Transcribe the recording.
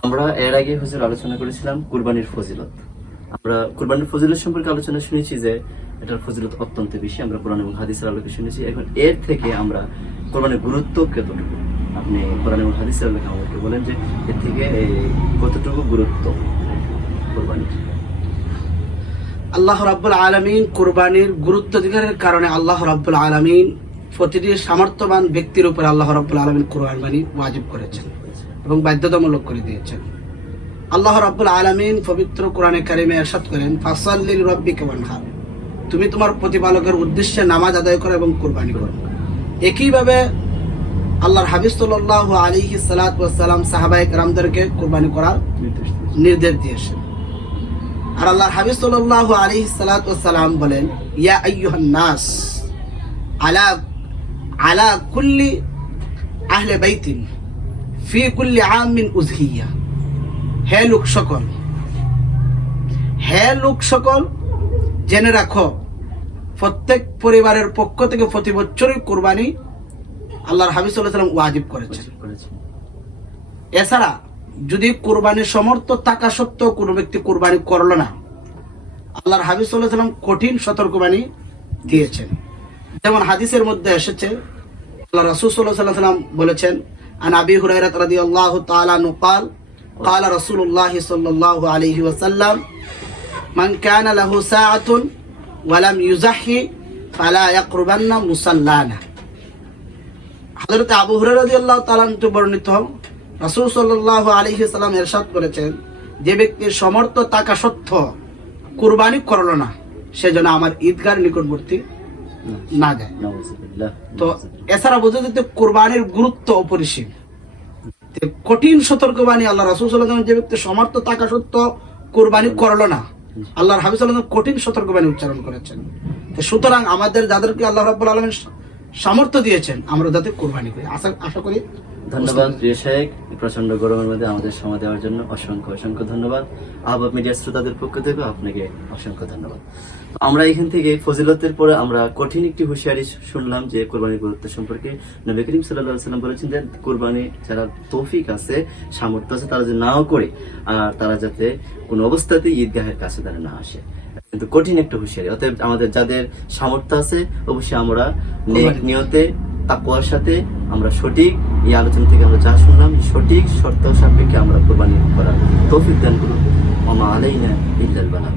আমরা এর আগে হুজুর আলোচনা করেছিলাম কুরবানির ফজিলত। আমরা কুরবানির ফজিলত সম্পর্কে আলোচনা শুনেছি যে এটার ফজিলত অত্যন্ত বেশি, আমরা কোরআন এবং হাদিসের আলোকে শুনেছি। এখন এর থেকে আমরা কোরবানির গুরুত্ব কতটুকু, আপনি কোরআন এবং হাদিসের আলোকে আমাদেরকে বলেন যে এর থেকে কতটুকু গুরুত্ব কোরবানির। আল্লাহ রাব্বুল আলামিন কুরবানির গুরুত্ব দিনের কারণে আল্লাহ রাব্বুল আলামিন প্রতিটি সামর্থ্যবান ব্যক্তির উপর আল্লাহ রাব্বুল আলামিন কুরবানি ওয়াজিব করেছেন এবং বাধ্যতামূলক করে দিয়েছেন। আল্লাহ রাব্বুল আলামিন পবিত্র কোরআনে কারিমে ইরশাদ করেন, ফাসাল্লি লিরাব্বিকা ওয়ানহার, তুমি তোমার প্রতিপালকের উদ্দেশ্যে নামাজ আদায় করো এবং কুরবানি করো। একইভাবে আল্লাহর হাবিব সাল্লাল্লাহু আলাইহি সাল্লাতু ওয়াস সালাম সাহাবায়ে কেরামদেরকে কুরবানি করার নির্দেশ দিয়েছেন। আর আল্লাহর হাবিব সাল্লাল্লাহু আলাইহি সাল্লাতু ওয়াস সালাম বলেন, ইয়া আইয়ুহান নাস আলা কুল্লি আহলে বাইতিন ফি কুল্লি আমিন উযহিয়া, হে লোক সকল জেনে রাখো, প্রত্যেক পরিবারের পক্ষ থেকে প্রতি বছরই কুরবানি আল্লাহর হাবিব সাল্লাল্লাহু আলাইহি সাল্লাম ওয়াজিব করেছেন। এছাড়া যদি কুরবানির সমর্থ থাকা সত্ত্বেও কোনো ব্যক্তি কুরবানি করলো না, আল্লাহর হাবিব সাল্লাল্লাহু আলাইহি সাল্লাম কঠিন সতর্কবাণী দিয়েছেন। যেমন হাদিসের মধ্যে এসেছে, আল্লাহ রাসূল সাল্লাল্লাহু আলাইহি সাল্লাম বলেছেন, আন আবি হুরায়রা রাদিয়াল্লাহু তাআলা আনহু قال قال رسول الله صلى الله عليه وسلم من كان له ساعة ولم يزحي فلا يقربن مصلانا। হযরত আবু হুরায়রা রাদিয়াল্লাহু তাআলা আনহু বর্ণিত, রাসূল সাল্লাল্লাহু আলাইহি সাল্লাম ইরশাদ করেছেন, যে ব্যক্তির সমর্থ থাকা সত্ত্বেও কুরবানি করলো না, সে যেন আমার ঈদগার নিকটবর্তী না যায়। তো এছাড়া বোঝা যেতে কুরবানির গুরুত্ব অপরিসীম। কঠিন সতর্কবাণী আল্লাহ রাসূল সাল্লাল্লাহু আলাইহি ওয়াসাল্লাম, যে ব্যক্তি সমর্থ থাকা সত্ত্বেও কুরবানি করলো না, আল্লাহর হাবিব সাল্লাল্লাহু আলাইহি ওয়াসাল্লাম কঠিন সতর্কবাণী উচ্চারণ করেছেন। তো সুতরাং আমাদের যাদেরকে আল্লাহ রাব্বুল আলামিন সামর্থ্য দিয়েছেন, আমরা যাতে কুরবানি করি। আশা করি। ধন্যবাদ প্রিয় শেখ, প্রচন্ড গরমের মধ্যে আমাদের সময় দেওয়ার জন্য অসংখ্য ধন্যবাদ। আহবাব মিডিয়া শ্রোতাদের পক্ষ থেকে আপনাকে অসংখ্য ধন্যবাদ। আমরা এখান থেকে ফজিলতের পরে আমরা কঠিন একটি হুঁশিয়ারি শুনলাম যে কোরবানির গুরুত্ব সম্পর্কে। নবী করিম সাল্লাল্লাহু আলাইহি ওয়াসাল্লাম বলেছেন যে কোরবানি যারা তৌফিক আছে, সামর্থ্য আছে, তারা যে নাও করে, আর তারা যাতে কোনো অবস্থাতেই ঈদগাহের কাছে তারা না আসে। কিন্তু কঠিন একটা হুঁশিয়ারি। অতএব আমাদের যাদের সামর্থ্য আছে, অবশ্যই আমরা নেক নিয়তে তাকওয়ার সাথে আমরা সঠিক এই আলোচনা থেকে আমরা যা শুনলাম, সঠিক শর্ত সাপেক্ষে আমরা কোরবানি করার তৌফিক দান করুন। ওয়া মা আলাইনা ইল্লাল বালাগ।